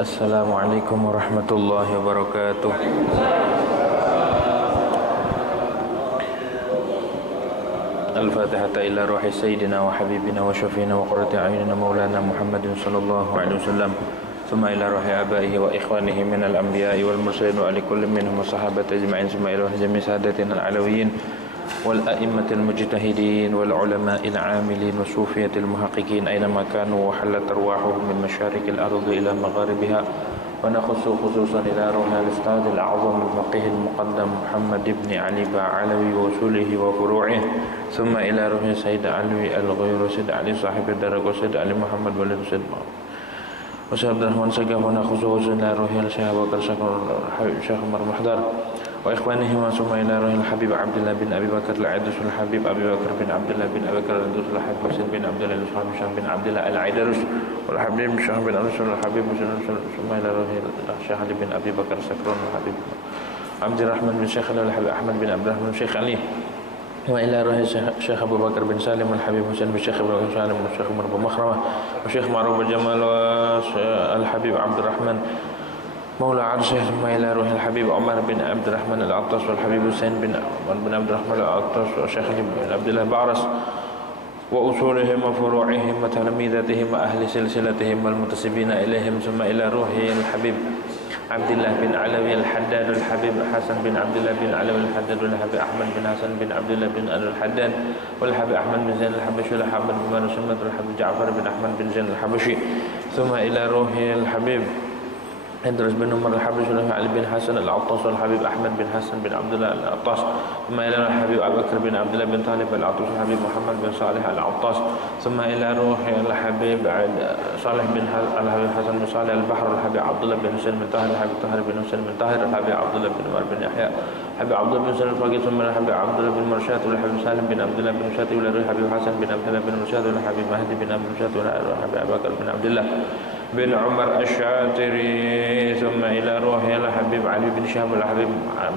Assalamualaikum warahmatullahi wabarakatuh. Al-Fatihah ila ruhi sayyidina wa habibina wa syafiina wa qurrati a'yunina maulana Muhammadin sallallahu alaihi wasallam. Thumma ila ruhi abaihi wa ikhwanihi minal anbiya'i wal mursalin wa li kulli minhum wa sahabati ajma'in. Thumma ila ruhi jami' sadatina al-alawiyyin wal a'immatil mujtahidin wal ulama'il 'amilin wa sufiyatil muhaqqiqin aynama kanu wa halat arwahuhum min masyariqil ardi ila magharibiha wa nakhussu khususan ila ruhi al-ustadz al-a'zam al-faqih al-muqaddam Muhammad ibn Ali Ba'alawi wa usulihi wa furu'ihi thumma ila ruhi Sayyid Ali al-Ghayr Sayyid Ali sahib ad-daraj Sayyid Ali Muhammad walid Sayyid wa Sayyid Rahman Sagaf wa nakhussu ila ruhi al-Syekh Bakar Syekh Umar Muhdar wa ikhwanihima summa ila ruhil Habib Abdullah bin Abi Bakar al-Aidus al-Habib Abi Bakar bin Abdullah bin Abi Bakar al-Aidus al-Habib Husain bin Abdullah al-Sahabi Syekh bin Abdullah al-Aidarus wal Habib Syekh bin al-Habib summa ila ruhil Syekh Ali bin Abi Bakar Sakron al-Habib Abdurrahman bin Syekh al-Habib Ahmad bin Abdurrahman Syekh Ali wa ila ruhil Syekh Abu Bakar bin Salim al-Habib Husain bin Syekh Ibrahim Salim wa Syekh Umar bin Makhramah wa Syekh Ma'ruf bin Jamal wa al-Habib Abdurrahman Maula Arsyih ثم إلى روح الحبيب عمر بن عبد الرحمن العطاس والحبيب حسين بن عبد الرحمن العطاس والشيخ بن عبد الله بعرس وأصولهم وفروعهم وتلاميذتهم وأهل سلسلتهم والمنتسبين إليهم ثم إلى روح الحبيب عبد الله بن علوي الحداد والحبيب حسن بن عبد الله بن علوي الحداد والحبيب أحمد بن حسن بن عبد الله بن الحداد والحبيب أحمد بن زين الحبشي والحبيب بن سمت والحبيب جعفر بن أحمد بن زين الحبشي ثم إلى روح الحبيب إدريس بن عمر الحبشي علي بن حسن العطاس والحبيب أحمد بن حسن بن عبد الله العطاس ثم إلى الحبيب أبو بكر بن عبد الله بن طالب العطاس والحبيب محمد بن صالح العطاس ثم إلى روح الحبيب صالح بن الحبيب حسن بن صالح البحر الحبيب عبد الله بن حسين بن طاهر الحبيب طاهر بن حسين بن طاهر الحبيب عبد الله بن عمر بن يحيى الحبيب عبد الله بن سلمة الفقيه ثم الحبيب عبد الله بن مرشاد والحبيب سالم بن عبد الله بن مرشاد وإلى روح الحبيب حسن بن عبد الله بن مرشاد والحبيب مهدي بن عبد مرشاد والحبيب أبو بكر بن عبد الله بن عمر الشاطري ثم إلى روح الحبيب علي بن شهاب والحبيب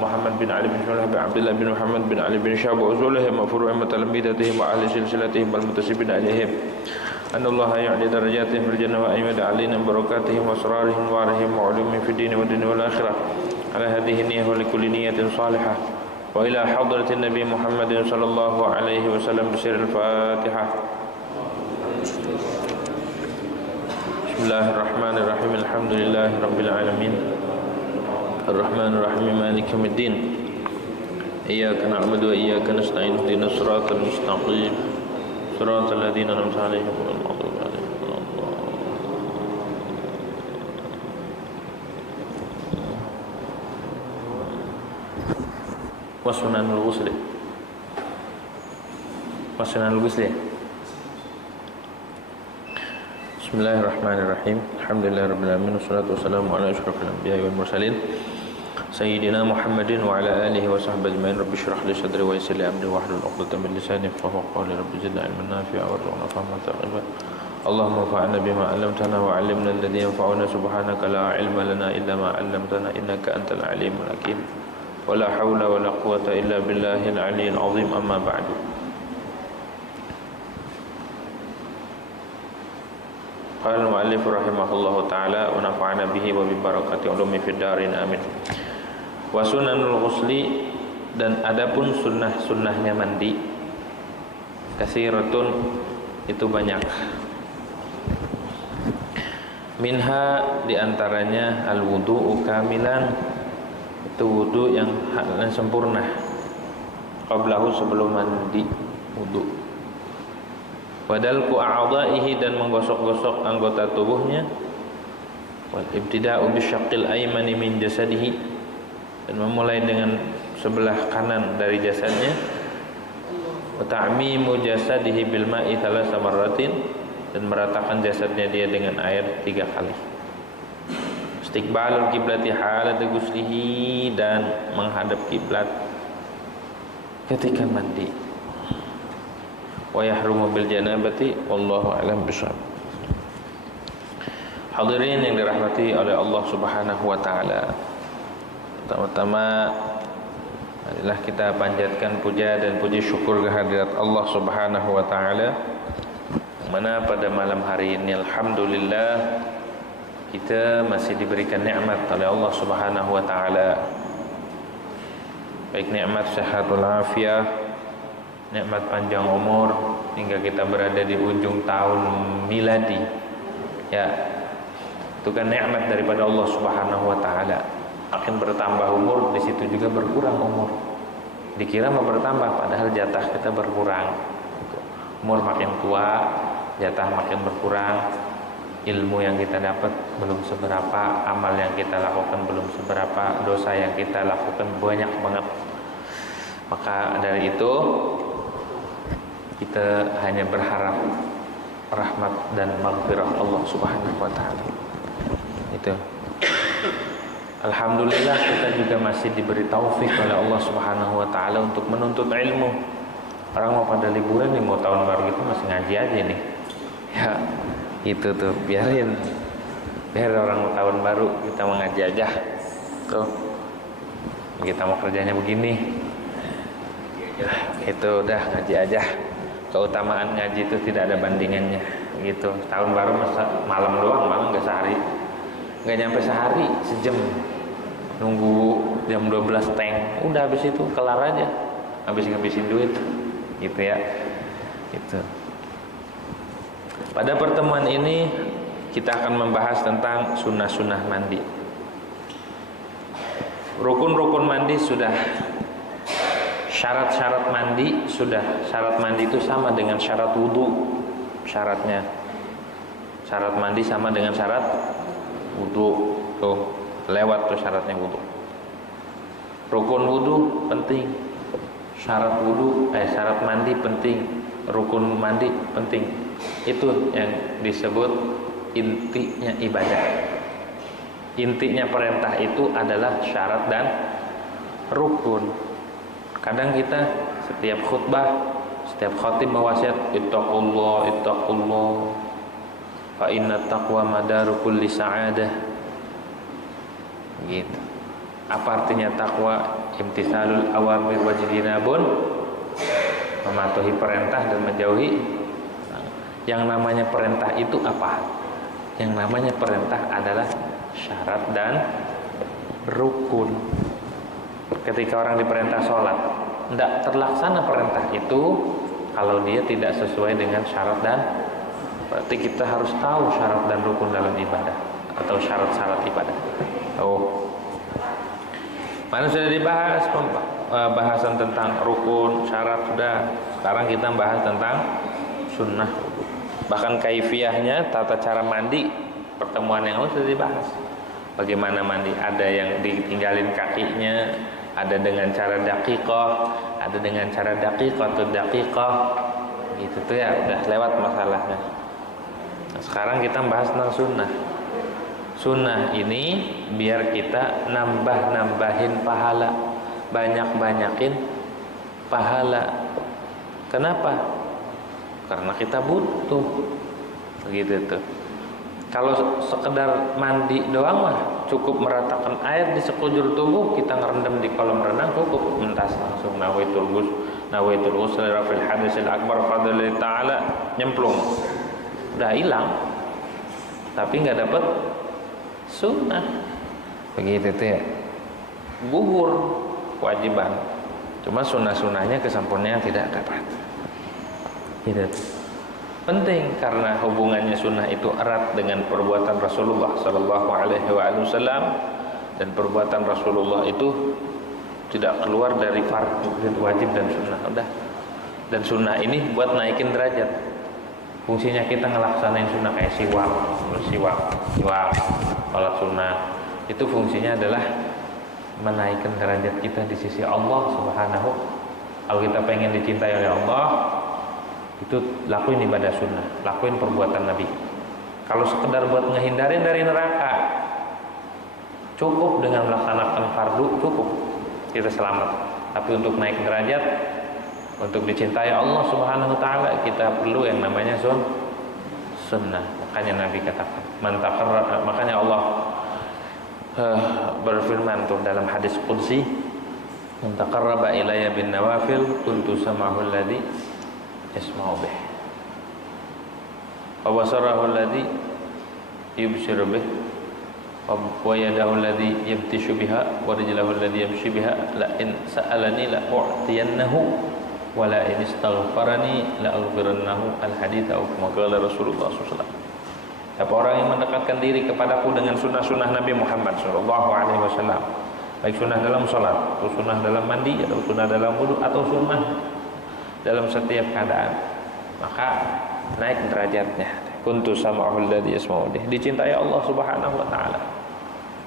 محمد بن علي بن شهاب والحبيب عبد الله بن محمد بن علي بن شهاب وأصولهم وفروعهم وتلاميذتهم وأهل سلسلتهم والمنتسبين إليهم أن الله يعلي درجاتهم في الجنة وأن يمد علينا بركاتهم وأسرارهم وعليهم وعلومهم في الدين والدنيا والآخرة على هذه النية ولكل نية صالحة وإلى حضرة النبي محمد صلى الله عليه وسلم بسر الفاتحة. Bismillahirrahmanirrahim. Alhamdulillahi rabbil alamin. Arrahmanirrahim maliki yaumiddin. Iyyaka na'budu wa iyyaka nasta'in. Ihdinas siratal mustaqim. Siratal ladzina an'amta 'alaihim ghairil maghdubi 'alaihim waladdallin. Wassunanul ghusl. Wassunanul ghusl. Bismillahirrahmanirrahim. Alhamdulillahirabbil alamin wassalatu wassalamu ala asyrafil anbiya'i wal mursalin sayyidina Muhammadin wa ala alihi wa sahbihi ajmain. Rabbi shrah li sadri wa yassir li amri wahlul 'uqdatam min lisani yafqahu qawli. Rabbi zidni 'ilman nafi'an warzuqna fahman taqwa. Allahumma fa'alna bima 'allamtana wa 'allimna alladhi yanfa'una subhanaka la 'ilma lana illa ma 'allamtana innaka antal 'alimul hakim. Wa la hawla wa la quwwata illa billahil 'aliyyil 'azim. Amma ba'du. Qala al-mu'allif rahimahullahu ta'ala wa nafa'ana bihi wa bi barakati ulumi fid darin amin. Wa sunanul ghusli, dan adapun sunnah-sunnahnya mandi, kasiratun, itu banyak. Minha, diantaranya al-wudu'u kamilan, itu wudu yang sempurna, qablahu, sebelum mandi wudu. Wadalku a'adha'ihi, dan menggosok-gosok anggota tubuhnya. Wal ibtida'u bisyaqqil aymani min jasadihi, dan memulai dengan sebelah kanan dari jasadnya. Wa ta'mimu jasadihi bil ma'i thalatha marratin, dan meratakan jasadnya dia dengan air 3 kali. Istiqbalul qiblati halata ghuslihi, dan menghadap kiblat ketika mandi. Wa yahrumu bil janabati wallahu a'lam bishawab. Hadirin yang dirahmati oleh Allah Subhanahu wa taala, pertama-tama adalah kita panjatkan puja dan puji syukur kehadirat Allah Subhanahu wa taala, mana pada malam hari ini alhamdulillah kita masih diberikan nikmat oleh Allah Subhanahu wa taala. Baik nikmat sehatul afiah, nikmat panjang umur hingga kita berada di ujung tahun miladi. Ya, itu kan nikmat daripada Allah Subhanahu wa taala. Makin bertambah umur, di situ juga berkurang umur. Dikira mau bertambah, padahal jatah kita berkurang. Umur makin tua, jatah makin berkurang. Ilmu yang kita dapat belum seberapa, amal yang kita lakukan belum seberapa, dosa yang kita lakukan banyak banget. Maka dari itu kita hanya berharap rahmat dan maghfirah Allah Subhanahu wa taala. Itu. Alhamdulillah kita juga masih diberi taufik oleh Allah Subhanahu wa taala untuk menuntut ilmu. Orang mau pada liburan nih, mau tahun baru gitu masih ngaji aja nih. Ya, itu tuh, biarin. Biar orang mau tahun baru kita mengaji aja. Tuh. Kita mau kerjanya begini. Itu udah ngaji aja. Keutamaan ngaji itu tidak ada bandingannya. Gitu. Tahun baru masa malam doang, malam enggak sehari. Enggak nyampe sehari, sejam. Nunggu jam 12 tank. Udah habis itu kelar aja. Habis ngabisin duit. Gitu ya. Gitu. Pada pertemuan ini kita akan membahas tentang sunnah-sunnah mandi. Rukun-rukun mandi sudah, syarat-syarat mandi sudah. Syarat mandi itu sama dengan syarat wudu. Syaratnya, syarat mandi sama dengan syarat wudu. Tuh, lewat tuh syaratnya wudu. Rukun wudu penting. Syarat mandi penting. Rukun mandi penting. Itu yang disebut intinya ibadah. Intinya perintah itu adalah syarat dan rukun. Kadang kita setiap khutbah, setiap khatib mewasiat, ittaqullah fa inna taqwa madaru kulli sa'adah. Gitu. Apa artinya takwa? Imtithalul awamir wajtinabun, mematuhi perintah dan menjauhi. Yang namanya perintah itu apa? Yang namanya perintah adalah syarat dan rukun. Ketika orang diperintah sholat, tidak terlaksana perintah itu kalau dia tidak sesuai dengan syarat dan, berarti kita harus tahu syarat dan rukun dalam ibadah atau syarat-syarat ibadah. Mana sudah dibahas bahasan tentang rukun, syarat sudah. Sekarang kita bahas tentang sunnah. Bahkan kaifiyahnya, tata cara mandi, pertemuan yang lalu sudah dibahas. Bagaimana mandi? Ada yang ditinggalin kakinya, ada dengan cara daqiqah, ada dengan cara daqiqah atau daqiqah. Gitu tuh ya, udah lewat masalahnya. Nah, sekarang kita bahas tentang sunnah. Sunnah ini biar kita nambah-nambahin pahala, banyak-banyakin pahala. Kenapa? Karena kita butuh. Begitu tuh. Kalau sekedar mandi doang mah cukup meratakan air di sekujur tubuh, kita ngerendam di kolam renang cukup, mentas langsung nawaitul ghusl rafil hadasil akbar fadlillahi ta'ala, nyemplung. Udah hilang. Tapi enggak dapat sunnah. Begitu tuh ya. Gugur kewajiban. Cuma sunnah-sunnahnya kesempurnaan tidak dapat. Gitu. Penting karena hubungannya sunnah itu erat dengan perbuatan Rasulullah sallallahu alaihi wasallam, dan perbuatan Rasulullah itu tidak keluar dari fardu dan wajib dan sunnah. Udah. Dan sunnah ini buat naikin derajat. Fungsinya kita ngelaksanain sunnah kayak siwak, salat sunnah. Itu fungsinya adalah menaikkan derajat kita di sisi Allah Subhanahu. Kalau kita pengen dicintai oleh Allah, itu lakuin ibadah sunnah, lakuin perbuatan Nabi. Kalau sekedar buat ngehindarin dari neraka, cukup dengan melaksanakan fardu, cukup kita selamat. Tapi untuk naik derajat, untuk dicintai Allah Subhanahu wa taala, kita perlu yang namanya sunnah. Makanya Nabi katakan, makanya Allah berfirman tuh dalam hadis qudsi, "Man taqarraba ilayya bin nawafil kuntu sam'ahu alladhi yasma'u bih, wa basarahu alladhi yubsiru bih, wa yadahu alladhi yabtishu biha wa rijluhu alladhi yamshi biha la in sa'alani la u'tiyannahu wa la in istaghfarani la aghfirannahu al-hadits atau kama qala Rasulullah sallallahu alaihi wasallam. Siapa orang yang mendekatkan diri kepadaku dengan sunnah-sunnah Nabi Muhammad sallallahu alaihi wasallam, baik sunnah dalam salat, atau sunnah dalam mandi, atau sunnah dalam wudu, atau sunnah dalam setiap keadaan, maka naik derajatnya. Kuntu sam'ahul ladzi yasma'u bih. Dicintai Allah Subhanahu wa taala.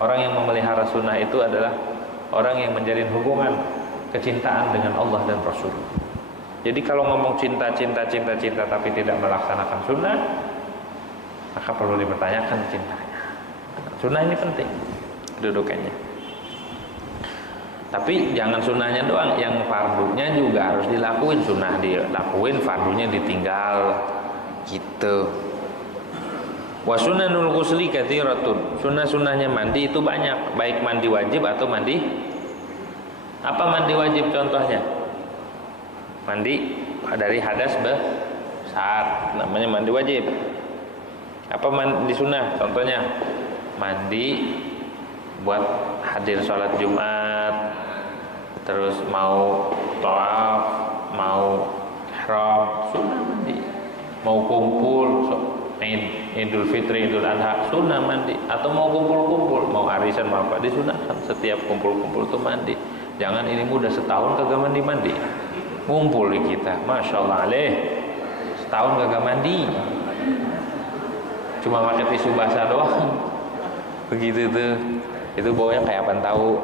Orang yang memelihara sunnah itu adalah orang yang menjalin hubungan kecintaan dengan Allah dan Rasul. Jadi kalau ngomong cinta tapi tidak melaksanakan sunnah, maka perlu dipertanyakan cintanya. Sunnah ini penting kedudukannya. Tapi jangan sunnahnya doang, yang fardunya juga harus dilakuin. Sunnah dilakuin, fardunya ditinggal, gitu. Wa sunanul ghusli katsiratun. Sunnah-sunnahnya mandi itu banyak, baik mandi wajib atau mandi apa mandi wajib contohnya? Mandi dari hadas besar, namanya mandi wajib. Apa mandi sunnah? Contohnya mandi buat hadir sholat Jumat, terus mau tawaf, mau ihram, sunnah mandi. Mau kumpul Idul Fitri, Idul Adha, sunnah mandi. Atau mau kumpul-kumpul, mau arisan, mau apa, disunahkan setiap kumpul-kumpul itu mandi. Jangan ini mudah setahun kagak mandi-mandi. Ngumpul di kita, Masya Allah alaih, setahun kagak mandi, cuma pakai tisu basah doang. Begitu tuh, itu baunya kayak apaan tahu.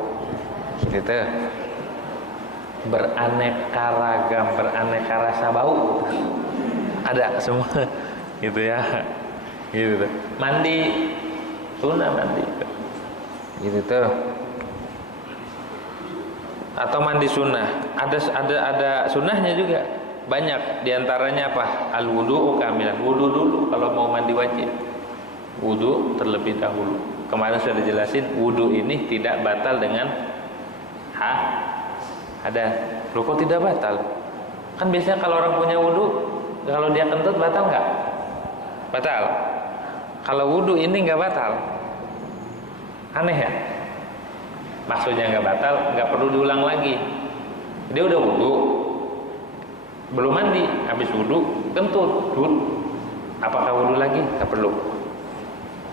Gitu, beraneka ragam, beraneka rasa bau, ada semua, gitu ya, gitu tuh. Mandi, sunnah mandi, gitu tuh. Atau mandi sunnah, ada sunnahnya juga banyak. Diantaranya apa? Al wudu kamilan, wudu dulu kalau mau mandi wajib, wudu terlebih dahulu. Kemarin sudah dijelasin, wudu ini tidak batal dengan ada. Loh kok tidak batal? Kan biasanya kalau orang punya wudu, kalau dia kentut batal nggak? Batal. Kalau wudu ini nggak batal. Aneh ya? Maksudnya nggak batal, nggak perlu diulang lagi. Dia udah wudu, belum mandi, habis wudu kentut, apakah wudu lagi? Nggak perlu.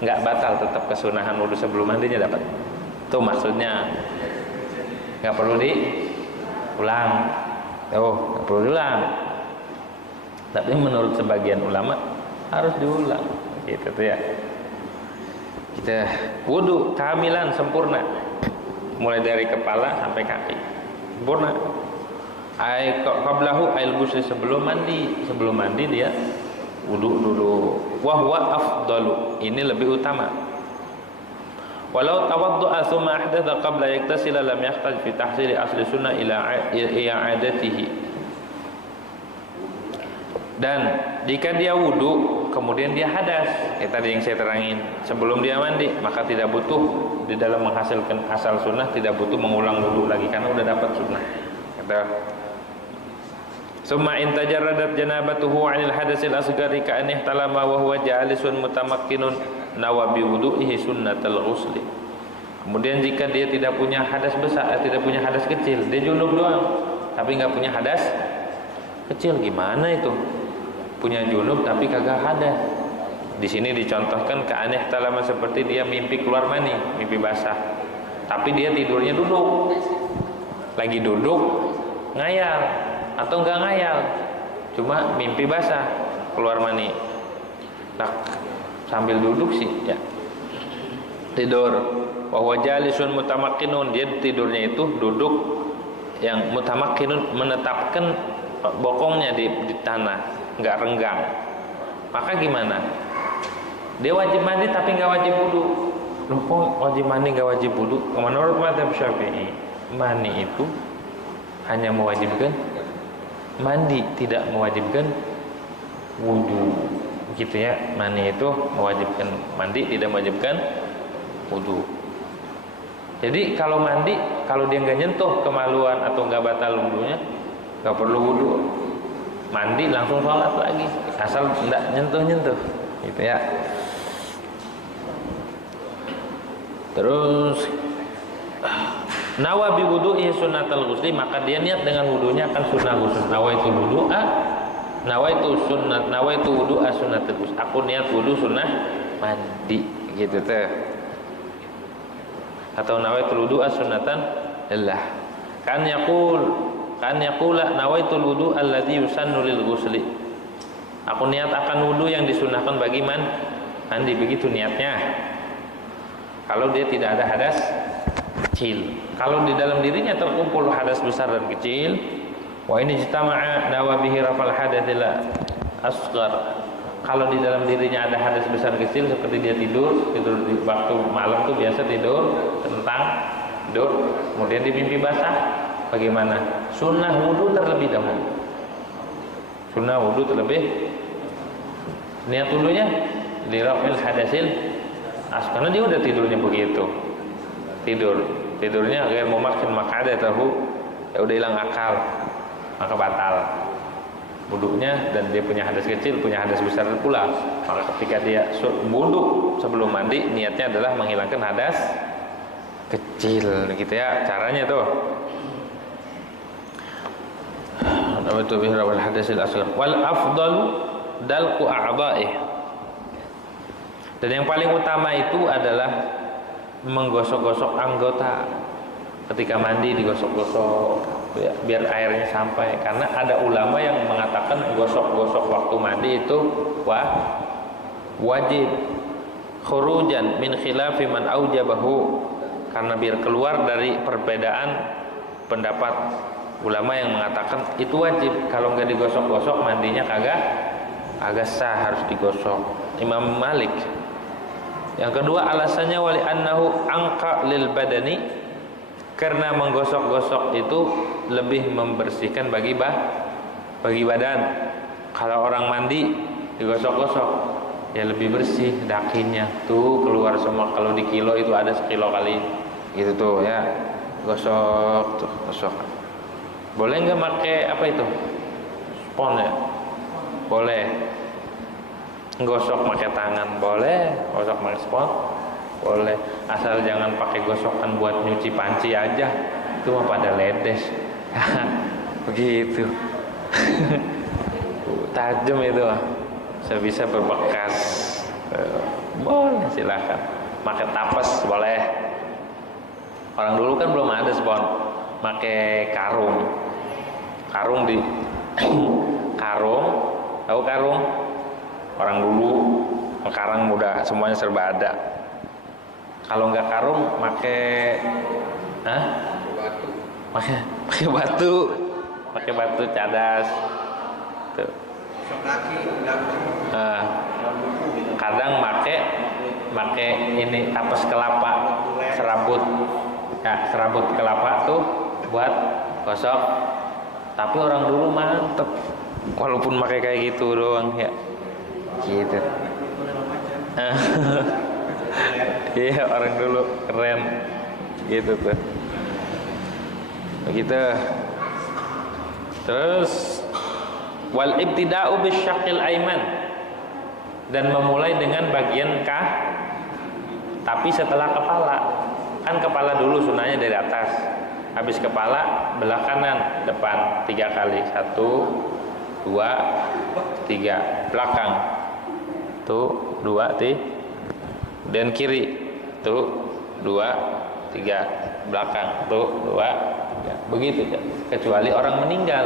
Nggak batal, tetap kesunahan wudu sebelum mandinya dapat. Itu maksudnya. Nggak perlu diulang. Nggak perlu diulang. Tapi menurut sebagian ulama harus diulang. Gitu tuh ya. Kita wudu kehamilan sempurna, mulai dari kepala sampai kaki sempurna. Qablahu ail ghusli, sebelum mandi dia wudu dulu. Wa huwa afdalu, ini lebih utama. Walau tawaddu'a tsumma ahdatha qabla yaktasila lam yahtaj fi tahsili asli sunnah ila i'adatihi. Dan jika dia wudu kemudian dia hadas, tadi yang saya terangin, sebelum dia mandi, maka tidak butuh di dalam menghasilkan asal sunnah, tidak butuh mengulang wudu lagi karena udah dapat sunnah. Kata summa in tajarradat janabatuhu 'anil hadasil asghari ka an ihtalama wa huwa jalisun mutamakkinun nawa bi wudu'ihi sunnatal ghusli. Kemudian jika dia tidak punya hadas besar, tidak punya hadas kecil, dia junub doang tapi nggak punya hadas kecil, gimana itu? Punya junub tapi kagak hadas. Di sini dicontohkan ke aneh talama seperti dia mimpi keluar mani, mimpi basah. Tapi dia tidurnya duduk. Lagi duduk ngayal atau enggak ngayal, cuma mimpi basah keluar mani. Nah, sambil duduk sih ya. Tidur. Wa huwa jalisun mutamakkinun, dia tidurnya itu duduk yang mutamakkinun, menetapkan bokongnya di tanah, nggak renggang. Maka gimana? Dia wajib mandi tapi nggak wajib wudu. Loh kok wajib mandi nggak wajib wudu? Menurut mazhab Syafi'i, mandi itu hanya mewajibkan mandi, tidak mewajibkan wudu. Gitu ya, mandi itu mewajibkan mandi, tidak mewajibkan wudu. Jadi kalau mandi, kalau dia nggak nyentuh kemaluan atau nggak batal wudunya, nggak perlu wudu, mandi langsung sholat lagi, asal nggak nyentuh gitu ya. Terus nawa bi wudu'i sunnatal ghusli, maka dia niat dengan wudunya akan sunnah ghusl. Nawaitu wudu'a, nawaitu sunnat, nawaitu wudu'a sunnatul ghusl. Aku niat wudu sunnah mandi gitu teh. Atau nawaitu wudu'a sunnatan lillah. Kan yaqula nawaitu wudu'a alladzi yusannu lil ghusli. Aku niat akan wudu yang disunahkan bagi mandi, begitu niatnya. Kalau dia tidak ada hadas kecil. Kalau di dalam dirinya terkumpul hadas besar dan kecil, wa ini jitama'a nawa bihi rafal hadatsil asghar. Kalau di dalam dirinya ada hadas besar kecil, seperti dia tidur di waktu malam tuh biasa tidur, kemudian di mimpi basah, bagaimana? Sunnah wudu terlebih dahulu. Sunnah wudu terlebih. Niat wudunya li rafil hadasil karena dia udah tidurnya begitu, tidurnya agar memakin makada tahu, ya udah hilang akal, maka batal wudunya. Dan dia punya hadas kecil, punya hadas besar pula, maka ketika dia wudu sebelum mandi, niatnya adalah menghilangkan hadas kecil, gitu ya caranya tuh. Nawaitu bihi rafal hadasil asghar wal afdalu dalqu a'dha'ih. Dan yang paling utama itu adalah menggosok-gosok anggota. Ketika mandi digosok-gosok ya, biar airnya sampai. Karena ada ulama yang mengatakan gosok-gosok waktu mandi itu wajib, khurujan min khilafi man aujabahu, karena biar keluar dari perbedaan pendapat ulama yang mengatakan itu wajib. Kalau nggak digosok-gosok mandinya agak sah, harus digosok. Imam Malik. Yang kedua alasannya wali annahu angka lil badani, karena menggosok-gosok itu lebih membersihkan bagi badan. Kalau orang mandi digosok-gosok ya lebih bersih, dakinya tuh keluar semua. Kalau di kilo itu ada sekilo kali gitu tuh ya, gosok tuh, gosok. Boleh nggak pakai apa itu, spons ya? Boleh. Gosok pakai tangan boleh, gosok pakai spons boleh, asal jangan pakai gosokan buat nyuci panci aja, itu mah pada ledes. Begitu. Tajam itu, bisa berbekas. Boleh, silakan. Pakai tapas boleh. Orang dulu kan belum ada spons, pakai karung di tahu karung. Orang dulu, sekarang udah semuanya serba ada. Kalau nggak karung, pakai batu cadas. Tuh. Kadang pakai ini tapas kelapa, serabut kelapa tuh buat gosok. Tapi orang dulu mantep, walaupun pakai kayak gitu doang ya. Gitu. Iya, orang dulu keren gitu tuh. Begitu. Terus wal ibtida'u bisyaqil aiman, dan memulai dengan bagian tapi setelah kepala. Kan kepala dulu sunahnya dari atas, habis kepala belah kanan, depan 3 kali, 1 2 3, belakang tuh 2 dan kiri tuh 2 3, belakang tuh 2 3, begitu ya. Kecuali orang meninggal,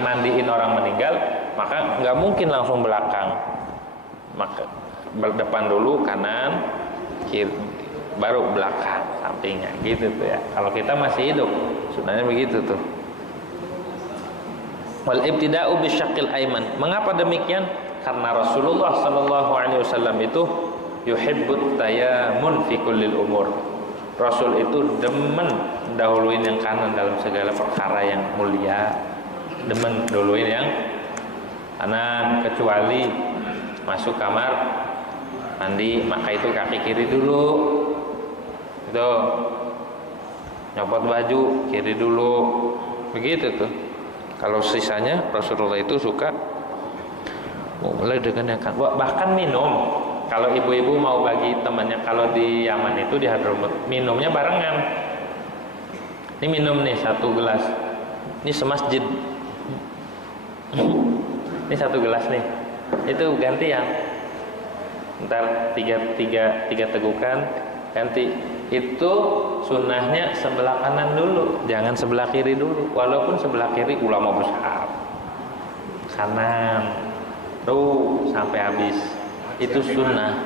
mandiin orang meninggal, maka nggak mungkin langsung belakang, maka depan dulu, kanan, kiri, baru belakang sampingnya gitu tuh ya. Kalau kita masih hidup sunahnya begitu tuh. Wal ibtida'u bisyaqil aiman. Mengapa demikian? Karena Rasulullah sallallahu alaihi wasallam itu yuhibbut tayamun fi kullil umur. Rasul itu demen dahuluin yang kanan dalam segala perkara yang mulia. Demen dahuluin yang kanan, kecuali masuk kamar mandi, maka itu kaki kiri dulu. Itu nyopot baju kiri dulu. Begitu tuh. Kalau sisanya Rasulullah itu suka mulai dengan yang kanan. Bahkan minum Kalau ibu-ibu mau bagi temannya, kalau di Yaman itu di Hadramut minumnya barengan. Ini minum nih 1 gelas, ini semasjid. Ini 1 gelas nih, itu gantian. Ntar tiga tegukan ganti. Itu sunnahnya sebelah kanan dulu, jangan sebelah kiri dulu. Walaupun sebelah kiri ulama besar, kanan tuh sampai habis. Itu sunnah.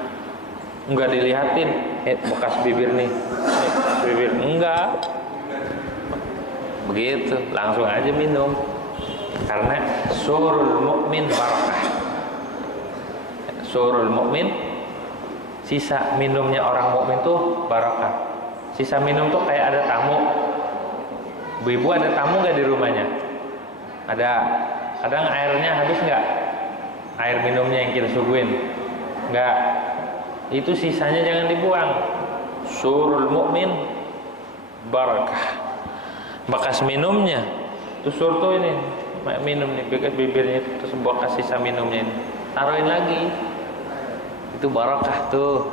Enggak dilihatin bekas bibir nih, bibir enggak. Begitu, langsung aja minum. Karena surul mukmin barakah. Surul mukmin, sisa minumnya orang mukmin tuh barakah. Sisa minum tuh kayak ada tamu. Ibu ada tamu nggak di rumahnya? Ada. Kadang airnya habis nggak? Air minumnya yang kita suguhin nggak? Itu sisanya jangan dibuang. Surul mukmin barakah. Bekas minumnya tuh sur tuh ini minum nih, bekas bibirnya terus bekas sisa minumnya ini taruhin lagi, itu barakah tuh,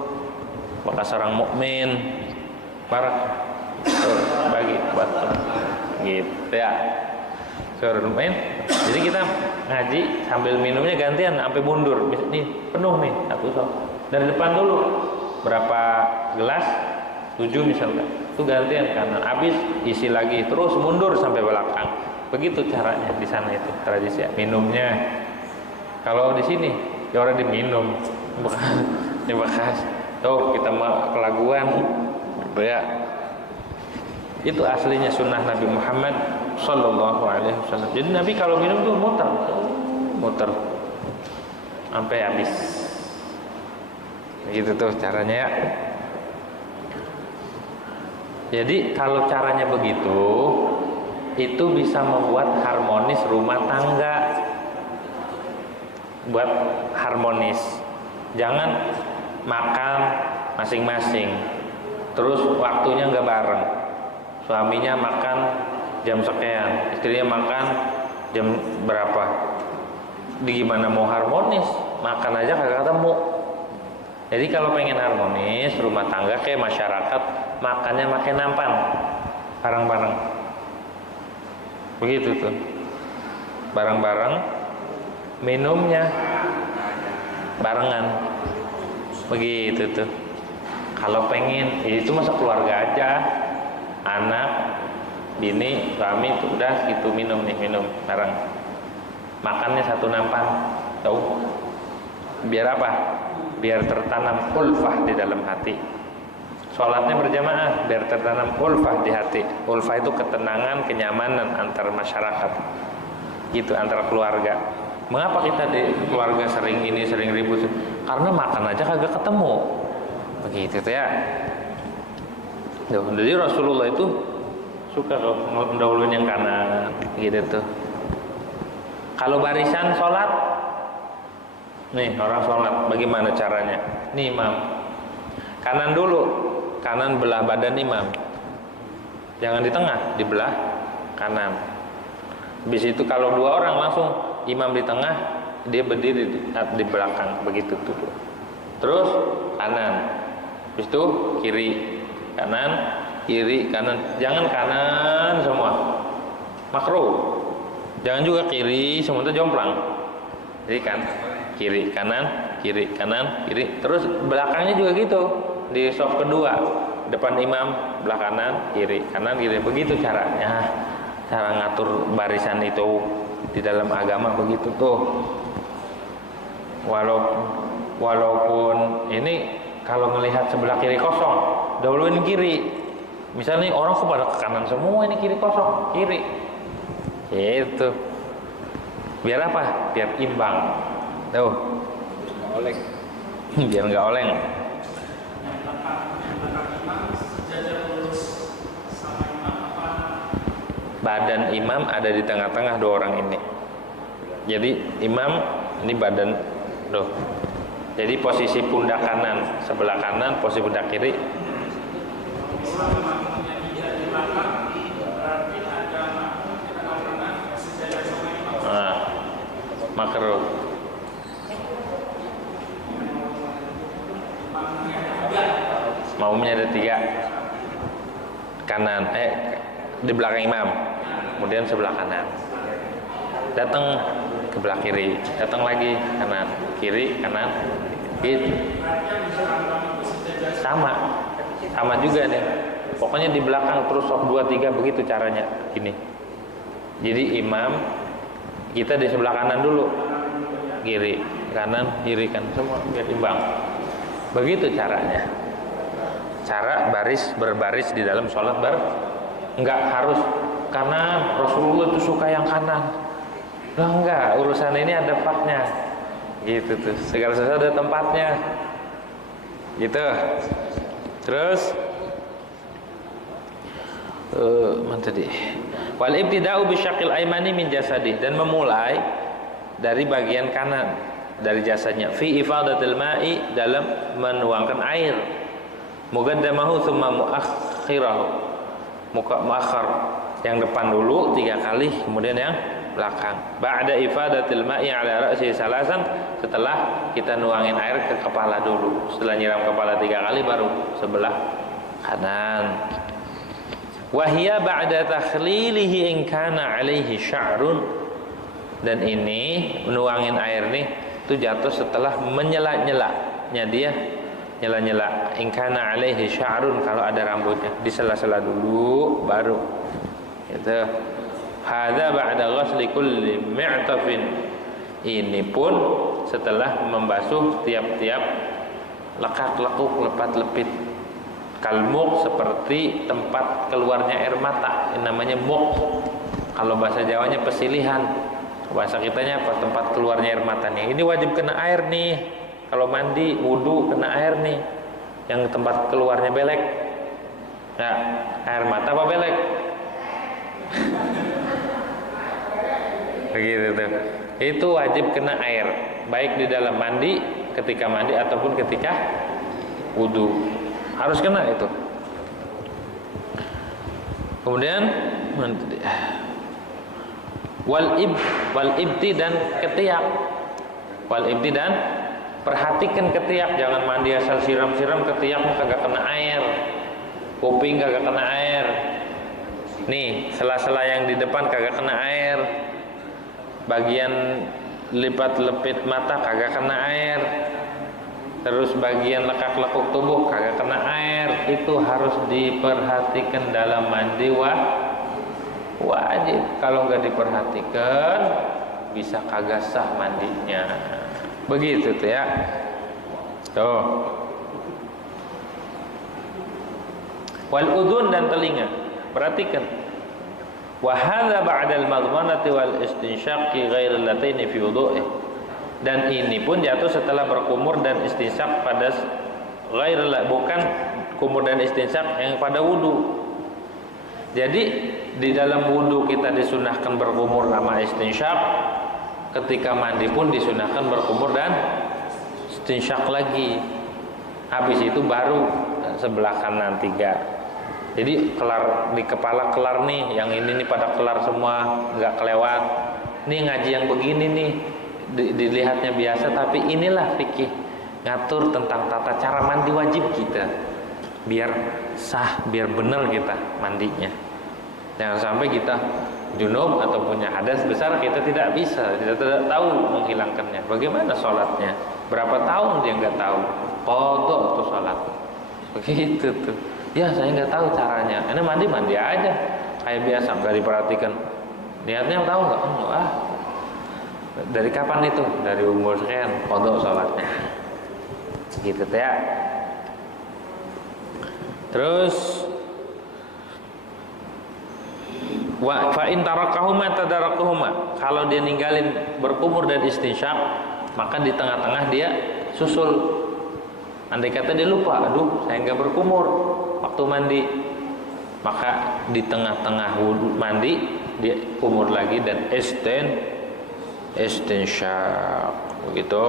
bekas orang mukmin barakah tuh, bagi buat gitu ya. Surul mukmin. Jadi kita ngaji sambil minumnya gantian sampai mundur. Nih penuh nih 1 sok dari depan dulu, berapa gelas, 7 misalkan, itu gantian kanan, habis isi lagi, terus mundur sampai belakang. Begitu caranya di sana, itu tradisi minumnya. Kalau di sini ya orang diminum ini bekas tuh kita mau kelaguan ya. Itu aslinya sunnah Nabi Muhammad Sallallahu Alaihi Wasallam. Jadi Nabi kalau minum tuh muter sampai habis. Begitu tuh caranya ya. Jadi kalau caranya begitu, itu bisa membuat harmonis rumah tangga. Buat harmonis. Jangan makan masing-masing, terus waktunya nggak bareng. Suaminya makan jam sekian, istrinya makan jam berapa. Gimana mau harmonis? Makan aja kagak ketemu. Jadi kalau pengen harmonis rumah tangga kayak masyarakat, makannya makin nampan bareng-bareng. Begitu tuh. Bareng-bareng, minumnya barengan. Begitu tuh. Kalau pengen, itu masa keluarga aja. Anak, bini, suami itu udah gitu minum bareng. Makannya 1 nampan. Tahu? Biar apa? Biar tertanam ulfah di dalam hati. Sholatnya berjamaah biar tertanam ulfah di hati. Ulfah itu ketenangan, kenyamanan antar masyarakat. Gitu, antar keluarga. Mengapa kita di keluarga sering ribut? Karena makan aja kagak ketemu. Begitu tuh ya. Jadi Rasulullah itu suka mendahuluin yang kanan, gitu tuh. Kalau barisan sholat, nih orang sholat, bagaimana caranya? Nih imam, kanan dulu, kanan belah badan imam, jangan di tengah, di belah kanan. Habis itu kalau 2 orang langsung imam di tengah, dia berdiri di belakang, begitu tuh. Terus kanan, habis itu kiri. Kanan, kiri, kanan. Jangan kanan semua, makruh. Jangan juga kiri semua itu jomplang. Jadi kan kiri, kanan, kiri, kanan, kiri. Terus belakangnya juga gitu. Di saf kedua, depan imam, belah kanan, kiri, kanan, kiri. Begitu caranya. Cara ngatur barisan itu di dalam agama begitu tuh. Walaupun ini kalau melihat sebelah kiri kosong, dahuluin kiri. Misalnya orang kepada ke kanan semua, ini kiri kosong, kiri. Itu. Biar apa? Biar imbang. Tuh. Oleng. Biar nggak oleng. Badan imam ada di tengah-tengah 2 orang ini. Jadi imam ini badan, tuh. Jadi posisi pundak kanan sebelah kanan, posisi pundak kiri. Nah, makruh. Makmumnya ada 3 kanan, di belakang imam, kemudian sebelah kanan. Datang ke belah kiri, datang lagi kanan, kiri, kanan, gitu. Sama juga nih. Pokoknya di belakang terus 2, 3 begitu caranya. Gini. Jadi imam kita di sebelah kanan dulu, kiri, kanan, kiri, kan semua biar imbang. Begitu caranya. Cara berbaris di dalam sholat enggak harus kanan. Rasulullah itu suka yang kanan. Nah, enggak, urusan ini ada faknya. Gitu tuh. Segala sesuatu ada tempatnya. Gitu. Terus mana tadi? Wal ibtida'u bisyaqil aymani min jasadih, dan memulai dari bagian kanan dari jasadnya, fi ifadatil ma'i, dalam menuangkan air, muqaddamahu thumma muakhirahu, muakhar, yang depan dulu 3 kali, kemudian yang belakang. Ba'da ifadatil ma'i ala ra'si salasan, setelah kita nuangin air ke kepala dulu. Setelah nyiram kepala 3 kali baru sebelah kanan. Wahia ba'da takhlilihi in kana alaihi sya'run, dan ini menuangin air nih itu jatuh setelah menyela-nyelanya dia, nyela-nyela, in kana alaihi sya'run, kalau ada rambutnya disela-sela dulu baru itu. Hadza ba'da ghasli kulli mi'tafin, ini pun setelah membasuh tiap-tiap lekak-lekuk, lepat-lepit. Kalmuk, seperti tempat keluarnya air mata, ini namanya muk. Kalau bahasa Jawanya pesilihan, bahasa kitanya apa? Tempat keluarnya air mata nih. Ini wajib kena air nih. Kalau mandi, wudu kena air nih. Yang tempat keluarnya belek. Nah, air mata apa belek? Begitu tuh. Itu wajib kena air, baik di dalam mandi, ketika mandi ataupun ketika wudu. Harus kena itu. Kemudian wal ibti dan ketiak. Wal ibti dan perhatikan ketiak, jangan mandi asal siram-siram ketiak kagak kena air. Kuping kagak kena air. Nih, sela-sela yang di depan kagak kena air. Bagian lipat-lepit mata kagak kena air. Terus bagian lekak-lekuk tubuh kagak kena air. Itu harus diperhatikan dalam mandi wajib. Kalau nggak diperhatikan bisa kagak sah mandinya. Begitu tuh ya. Tuh. Wal udhun, dan telinga. Perhatikan. Wa hadza ba'da al-madmanati wal istinsyaqi ghairu allataini fi wudu'ih. Dan ini pun jatuh setelah berkumur dan istinsyak pada bukan kumur dan istinsyak yang pada wudu. Jadi di dalam wudu kita disunahkan berkumur sama istinsyak, ketika mandi pun disunahkan berkumur dan istinsyak lagi. Habis itu baru sebelah kanan 3. Jadi kelar di kepala kelar nih, yang ini nih pada kelar semua, nggak kelewat. Nih ngaji yang begini nih dilihatnya biasa, tapi inilah fikih ngatur tentang tata cara mandi wajib kita, biar sah, biar benar kita mandinya. Jangan sampai kita junub atau punya hadas besar, kita tidak tidak tahu menghilangkannya. Bagaimana sholatnya? Berapa tahun dia nggak tahu? Qadha tuh sholat. Begitu tuh. Ya saya nggak tahu caranya. Ini mandi aja kayak biasa, nggak diperhatikan. Niatnya tahu nggak? Dari kapan itu? Dari umur sekian, qadha sholatnya. Gitu ya. Terus fa in tarakahuma tadarakuhuma, kalau dia ninggalin berkumur dan istinsyak, maka di tengah-tengah dia susul. Andai kata dia lupa, aduh saya nggak berkumur waktu mandi, maka di tengah-tengah wudu mandi dia kumur lagi dan istinsyak begitu.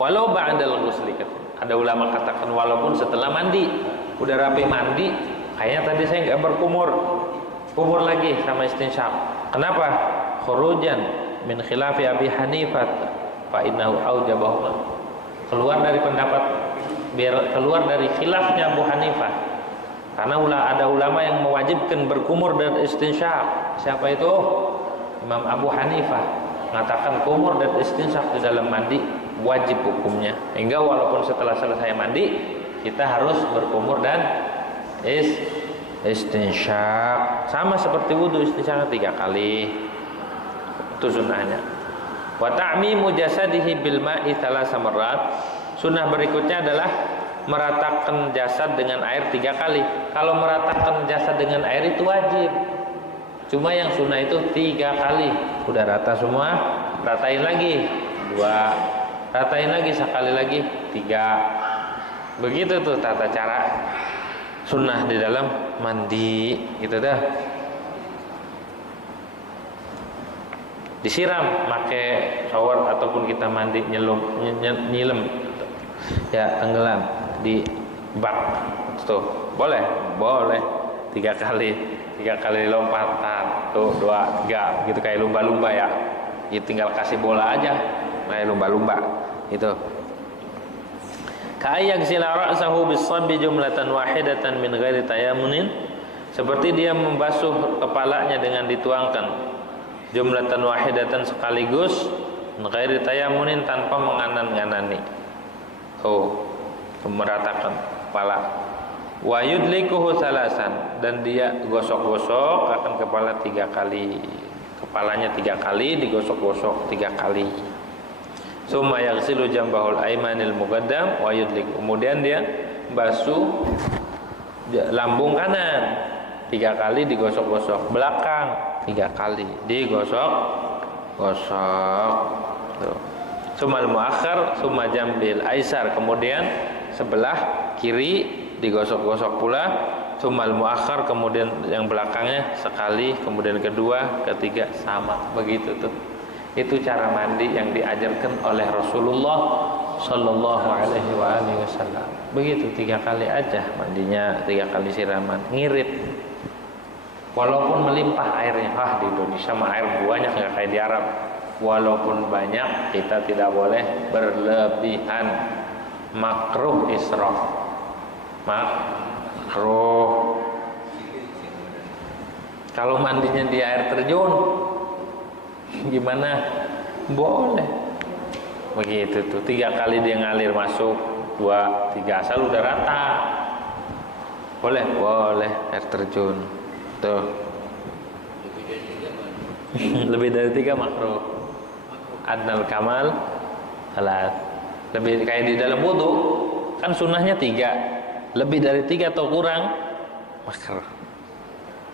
Walau ba'dal ghusli, ada ulama katakan walaupun setelah mandi, udah rapi mandi, kayaknya tadi saya nggak berkumur, kumur lagi sama istinsyak. Kenapa? Khurujan min khilafi Abi Hanifah fa innahu aujabahu. Keluar dari pendapat biar keluar dari khilafnya Abu Hanifah. Karena ada ulama yang mewajibkan berkumur dan istinsyak. Siapa itu? Imam Abu Hanifah mengatakan kumur dan istinsyak di dalam mandi wajib hukumnya. Hingga walaupun setelah selesai mandi kita harus berkumur dan istinsyak. Sama seperti wudu, istinsyak 3 kali. Itu sunnahnya. Wa ta'mimu jasadihi bil ma'i 3 marrat. Sunnah berikutnya adalah meratakan jasad dengan air 3 kali. Kalau meratakan jasad dengan air itu wajib. Cuma yang sunnah itu 3 kali. Udah rata semua, ratain lagi 2, ratain lagi sekali lagi 3. Begitu tuh tata cara sunnah di dalam mandi, gitu dah. Disiram pakai shower ataupun kita mandi nyilem ya, tenggelam di bak tuh boleh 3 kali lompatan tuh 2, 3 gitu kayak lumba-lumba ya. Tinggal kasih bola aja kayak lumba-lumba itu. Ka'ayyak sila ra'sahu bis-sabbi jumlatan wahidatan min ghairi tayammunin, seperti dia membasuh kepalanya dengan dituangkan jumlatan wahidatan sekaligus min ghairi tayammunin tanpa menganan-nganani. Meratakan kepala. Wa yudlikuhu salasan, dan dia gosok-gosok akan kepala 3 kali. Kepalanya 3 kali, digosok-gosok 3 kali. Summa yaghsilu jambahul aymanil muqaddam wa yudlik. Kemudian dia basuh lambung kanan 3 kali, digosok-gosok. Belakang 3 kali, digosok-gosok. Summa al-muakhkhar, summa jambil aisar. Kemudian sebelah kiri digosok-gosok pula. Summa al-muakhkhar, kemudian yang belakangnya sekali, kemudian kedua, ketiga, sama. Begitu tuh. Itu cara mandi yang diajarkan oleh Rasulullah Sallallahu Alaihi Wasallam. Begitu 3 kali aja mandinya, 3 kali siraman, ngirit. Walaupun melimpah airnya, di Indonesia mah air banyak nggak kayak di Arab. Walaupun banyak, kita tidak boleh berlebihan. Makruh israf, makruh. Kalau mandinya di air terjun, gimana? Boleh. Begitu tuh 3 kali dia ngalir masuk, 2, 3 asal udah rata. Boleh air terjun. Tuh. Lebih dari 3 makruh. Adnal kamal salat. Lebih kayak di dalam wudu, kan sunnahnya 3. Lebih dari 3 atau kurang makruh.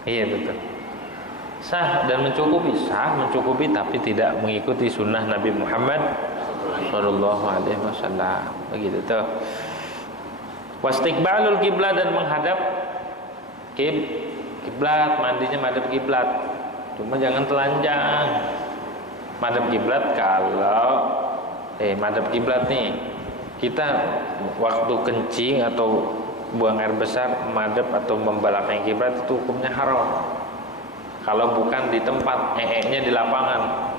Iya betul. Sah dan mencukupi tapi tidak mengikuti sunnah Nabi Muhammad Sallallahu Alaihi Wasallam. Begitu tuh. Wastiqbalul kiblat, dan menghadap kiblat, mandinya madhab kiblat. Cuma jangan telanjang. Madhab kiblat kalau madhab kiblat nih, kita waktu kencing atau buang air besar madhab atau membelakangi kiblat itu hukumnya haram. Kalau bukan di tempat, nya di lapangan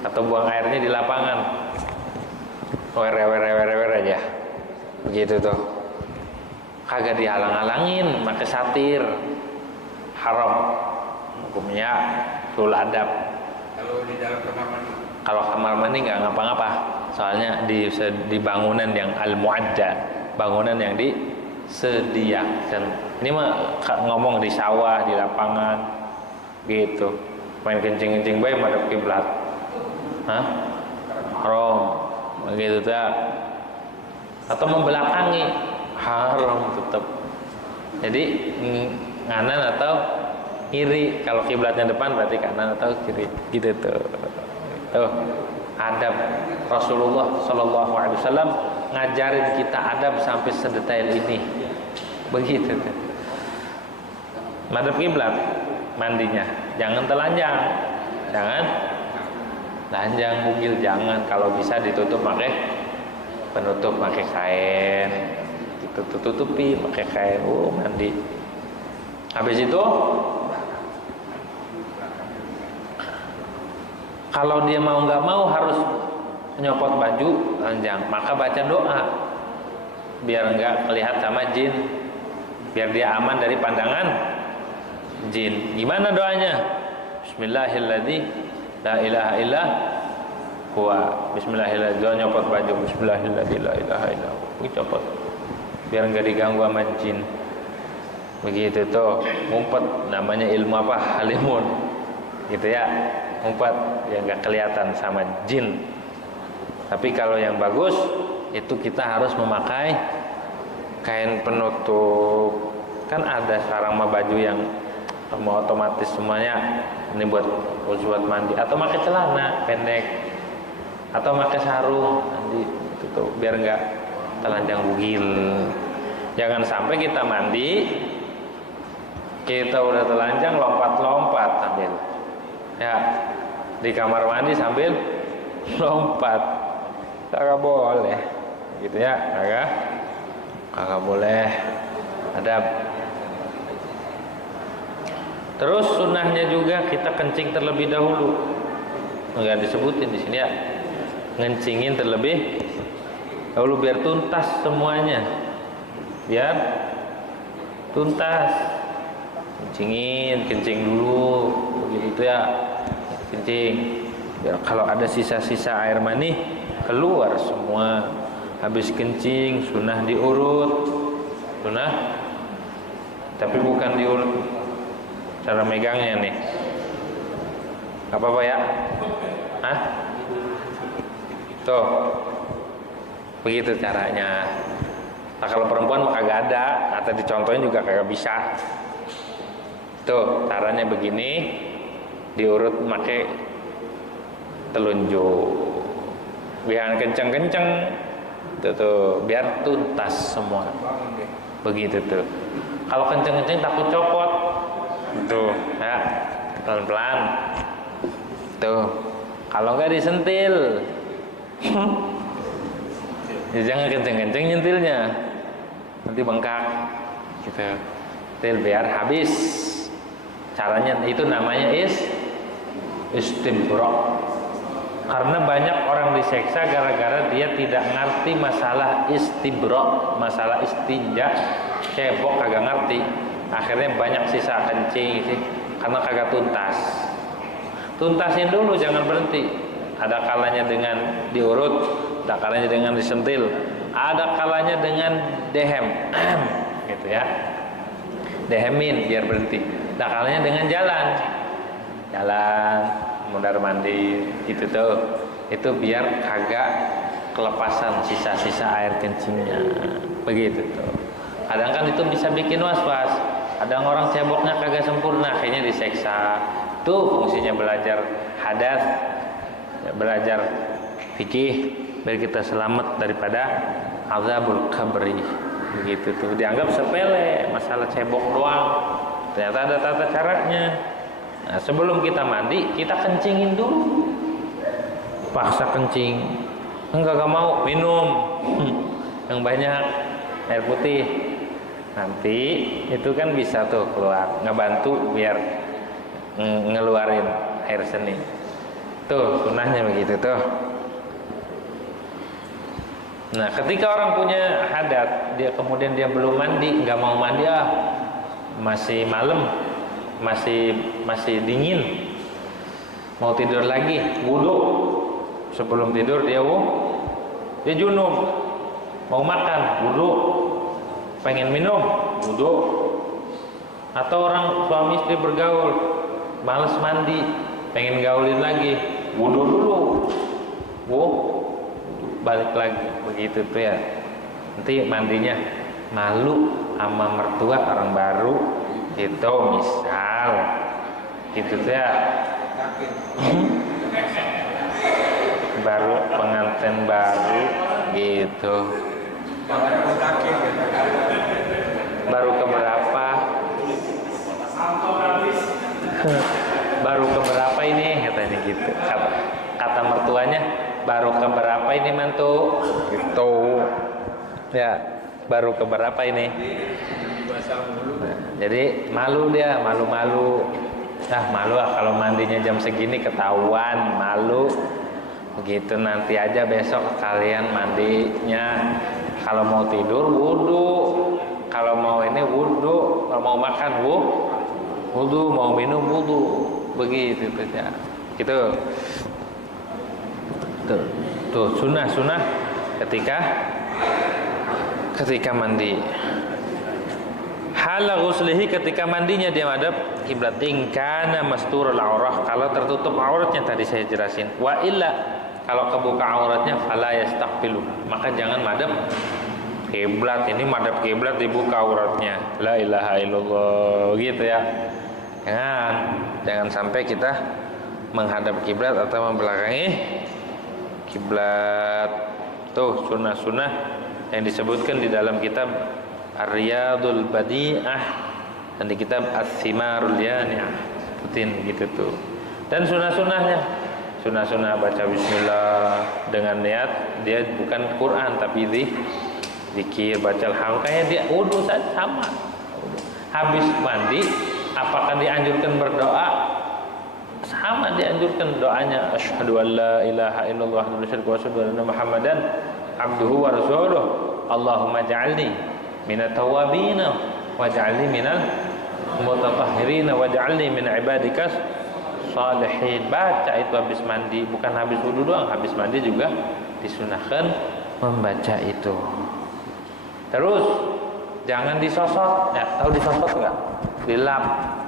atau buang airnya di lapangan, wer aja, begitu tuh. Kagak dihalang-halangin, pakai satir, haram. Hukumnya sul adab. Kalau di dalam kamar mandi? Kalau kamar mandi nggak ngapa-ngapa, soalnya di bangunan yang al-mu'adda, bangunan yang disediakan. Ini mah ngomong di sawah, di lapangan, gitu. Main kencing-kencing bae madhab kiblat, haram, begitu tak? Atau membelakangi, haram tetap. Jadi kanan atau kiri. Kalau kiblatnya depan berarti kanan atau kiri, gitu tuh. Tuh adab Rasulullah Sallallahu Alaihi Wasallam ngajarin kita adab sampai sedetail ini. Begitu tuh. Madhab kiblat mandinya jangan telanjang, jangan telanjang bugil, jangan. Kalau bisa ditutup pakai penutup, pakai kain, tutupi pakai kain. Mandi. Habis itu kalau dia mau nggak mau harus nyopot baju telanjang, maka baca doa. biar enggak kelihatan sama jin, biar dia aman dari pandangan jin. Gimana doanya? Bismillahirrahmanirrahim, la ilaha illa huwa. Bismillahirrahmanirrahim. Doa nyopot baju. Bismillahirrahmanirrahim, la ilaha illa huwa. Copot biar enggak diganggu sama jin. Begitu tuh, ngumpet, namanya ilmu apa? Halimun. Gitu ya, ngumpet yang enggak kelihatan sama jin. Tapi kalau yang bagus itu kita harus memakai kain penutup. Kan ada sekarang mah baju yang mau otomatis semuanya ini buat mandi, atau pakai celana pendek, atau pakai sarung nanti itu tuh biar nggak telanjang bugil. Jangan sampai kita mandi kita udah telanjang lompat-lompat sambil ya di kamar mandi sambil lompat. Kagak boleh gitu ya, kagak boleh. Ada. Terus sunnahnya juga kita kencing terlebih dahulu. Enggak disebutin di sini ya. Ngencingin terlebih dahulu biar tuntas semuanya. Biar tuntas. Kencing dulu begitu ya. Kencing. Biar kalau ada sisa-sisa air mani keluar semua. Habis kencing sunnah diurut. Sunnah. Tapi bukan diurut cara megangnya nih. Apa-apa ya? Hah? Tuh. Begitu caranya. Nah, kalau perempuan kagak ada atau dicontohin juga kagak bisa. Tuh, caranya begini. Diurut pakai telunjuk. Biar kenceng-kenceng tuh, biar tuntas semua. Begitu tuh. Kalau kenceng-kenceng takut copot. Tuh, ya. Pelan-pelan. Tuh. Kalau enggak disentil. Ya, jangan kenceng-kenceng nyentilnya. Nanti bengkak. Gitu. Sentil biar habis. Caranya itu namanya istibra. Karena banyak orang diseksa gara-gara dia tidak ngerti masalah istibra, masalah istinja, cebok kagak ngerti. Akhirnya banyak sisa kencing sih, karena kagak tuntas. Tuntasin dulu, jangan berhenti. Ada kalanya dengan diurut, ada kalanya dengan disentil, ada kalanya dengan dehem, gitu ya. Dehemin biar berhenti. Ada kalanya dengan jalan. Mundar mandir itu biar kagak kelepasan sisa-sisa air kencingnya. Begitu tuh. Kadang kan itu bisa bikin was-was. Kadang orang ceboknya kagak sempurna, akhirnya diseksa. Tuh fungsinya belajar hadas, belajar fikih biar kita selamat daripada azabul qabri. Begitu tuh. Dianggap sepele, masalah cebok doang. Ternyata ada tata caranya. Nah, sebelum kita mandi, kita kencingin dulu. Paksa kencing. Enggak mau minum yang banyak air putih. Nanti itu kan bisa tuh keluar, ngebantu biar ngeluarin air seni. Tuh sunnahnya begitu tuh. Nah, ketika orang punya hadat, kemudian dia belum mandi, nggak mau mandi, masih malam, masih dingin, mau tidur lagi, wudu. Sebelum tidur dia junub, mau makan, wudu, pengen minum, wudu. Atau orang suami istri bergaul, males mandi, pengen gaulin lagi, wudu dulu, balik lagi, begitu tuh ya. Nanti mandinya malu sama mertua orang baru. Itu misal gitu ya, baru pengantin baru gitu, baru keberapa baru keberapa ini katanya gitu, kata mertuanya baru keberapa ini mantu gitu ya, baru keberapa ini. Nah, jadi malu dia, malu-malu. Malu kalau mandinya jam segini ketahuan, malu. Begitu nanti aja besok kalian mandinya Kalau mau tidur wudu, kalau mau ini wudu, kalau mau makan wudu, mau minum wudu, begitu ya. Gitu. Tuh sunnah ketika mandi. Hala ghuslihi, ketika mandinya dia madhab kiblat. In kana masturul aurah, kalau tertutup auratnya tadi saya jelasin. Wa illa, kalau kebuka auratnya fala yastaqbilu, maka jangan madhab kiblat. Ini madhab kiblat dibuka auratnya. La ilaha illallah, gitu ya. Jangan sampai kita menghadap kiblat atau membelakangi kiblat. Tuh sunnah-sunnah yang disebutkan di dalam kitab Ar-Riyadul Badi'ah dan di kitab As-Simarul Yani'ah. Rutin gitu tuh. Dan sunnah-sunnahnya, sunnah baca bismillah dengan niat dia bukan Quran tapi zikir, baca alhamdulillah, kayak dia wudu saja sama. Habis mandi apakah dianjurkan berdoa? Sama, dianjurkan doanya asyhadu an la ilaha illallah wa asyhadu anna muhammadan abduhu wa rasuluh. Allahumma ja'alni minat tawabina waj'alni minal mutatahhirina waj'alni min ibadikas salihin. Baca itu habis mandi, bukan habis wudu doang, habis mandi juga disunahkan membaca itu. Terus jangan disosot. Ya, tahu disosot enggak? Dilap,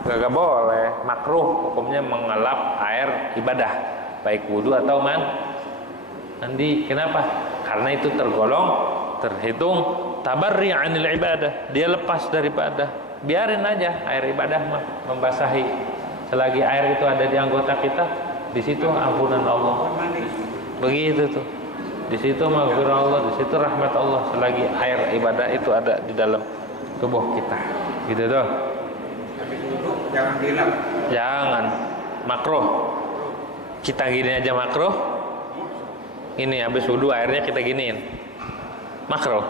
enggak boleh, makruh hukumnya mengelap air ibadah, baik wudu atau mandi. Kenapa? Karena itu terhitung tabarri 'anil ibadah. Dia lepas daripada. Biarin aja air ibadah membasahi. Selagi air itu ada di anggota kita, di situ ampunan Allah. Begitu tuh. Di situ maghfirah Allah, di situ rahmat Allah selagi air ibadah itu ada di dalam tubuh kita. Gitu tuh. Habis wudu jangan dilap. Jangan. Makruh. Kita gini aja makruh. Ini habis wudu airnya kita giniin. Makruh.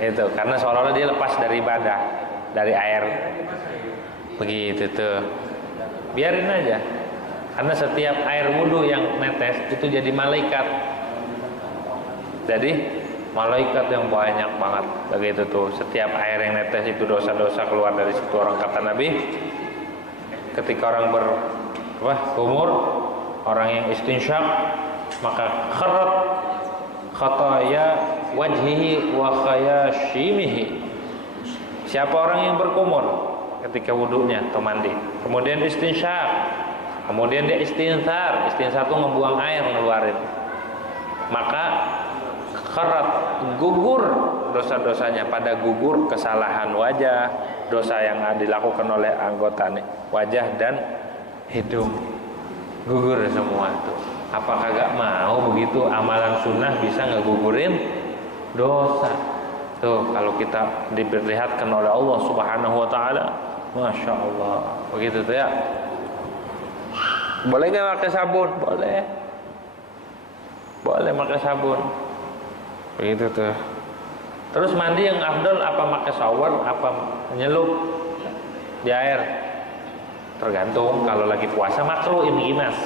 Itu karena seolah-olah dia lepas dari ibadah, dari air. Begitu tuh. Biarin aja. Karena setiap air wudu yang netes itu jadi malaikat. Jadi malaikat yang banyak banget. Begitu tuh. Setiap air yang netes itu dosa-dosa keluar dari situ. Orang kata Nabi, ketika orang berumur, orang yang istinsyak, maka kharat khataya wajhihi wa khayashimihi. Siapa orang yang berkumur ketika wudunya atau mandi, kemudian istinsyak, kemudian dia istinsar itu ngebuang air, ngeluarin, maka kharat, gugur dosa-dosanya, pada gugur kesalahan wajah, dosa yang dilakukan oleh anggota nih, wajah dan hidung, gugur semua tuh. Apakah gak mau begitu amalan sunnah bisa ngegugurin dosa? Tuh kalau kita diperlihatkan oleh Allah Subhanahu wa taala, Masya Allah, begitu tuh ya. Boleh gak pakai sabun? Boleh. Boleh pakai sabun. Begitu tuh. Terus mandi yang afdal apa pakai shower, apa nyelup di air? Tergantung. Kalau lagi puasa makruh ini ginas.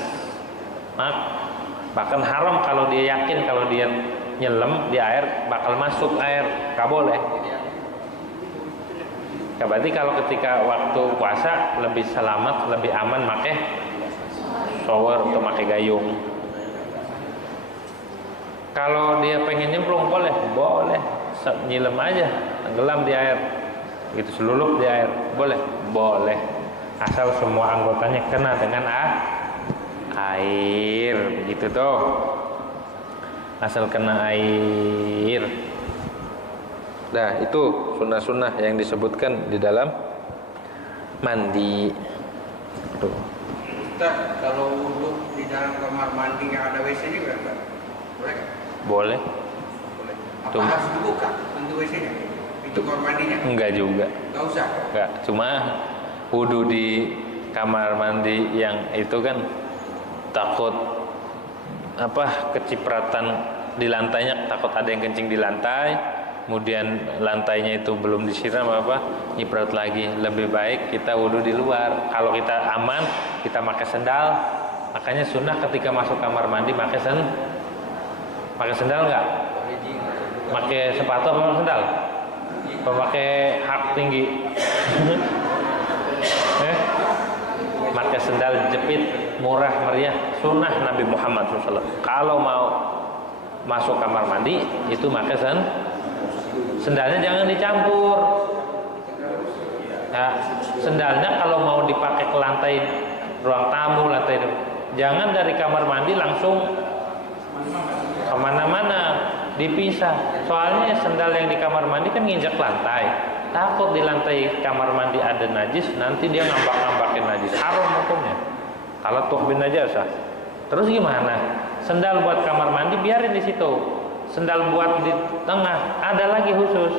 Bahkan haram kalau dia yakin kalau dia nyelam di air bakal masuk air, gak boleh. Ya, berarti kalau ketika waktu puasa lebih selamat, lebih aman pakai shower atau pakai gayung. Kalau dia pengen nyemplung boleh, nyelam aja, tenggelam di air, gitu selulup di air, boleh, asal semua anggotanya kena dengan air, begitu tuh. Asal kena air. Nah, itu sunnah-sunnah yang disebutkan di dalam mandi. Tuh. Ustaz, kalau wudu di dalam kamar mandi yang ada WC-nya berapa? Boleh? Boleh. Apa Tuh. harus dibuka pintu WC-nya? Pintu kamar mandinya? Enggak juga. Enggak usah. Enggak, cuma wudu di kamar mandi yang itu kan takut kecipratan di lantainya, takut ada yang kencing di lantai, kemudian lantainya itu belum disiram nyiprat lagi. Lebih baik kita wudu di luar. Kalau kita aman, kita pakai sendal. Makanya sunnah ketika masuk kamar mandi pakai sendal enggak? Pakai sepatu apa sendal? Pakai hak tinggi. Pakai sendal jepit murah meriah, sunnah Nabi Muhammad SAW. Kalau mau masuk kamar mandi itu pakai sendalnya jangan dicampur. Ya, sendalnya kalau mau dipakai ke lantai ruang tamu, lantai, jangan dari kamar mandi langsung kemana-mana, dipisah. Soalnya sendal yang di kamar mandi kan nginjak lantai, takut di lantai kamar mandi ada najis, nanti dia ngambak-ngambakin najis, haram hukumnya. Kalau tuh bin najasah. Terus gimana? Sendal buat kamar mandi biarin di situ. Sendal buat di tengah ada lagi khusus.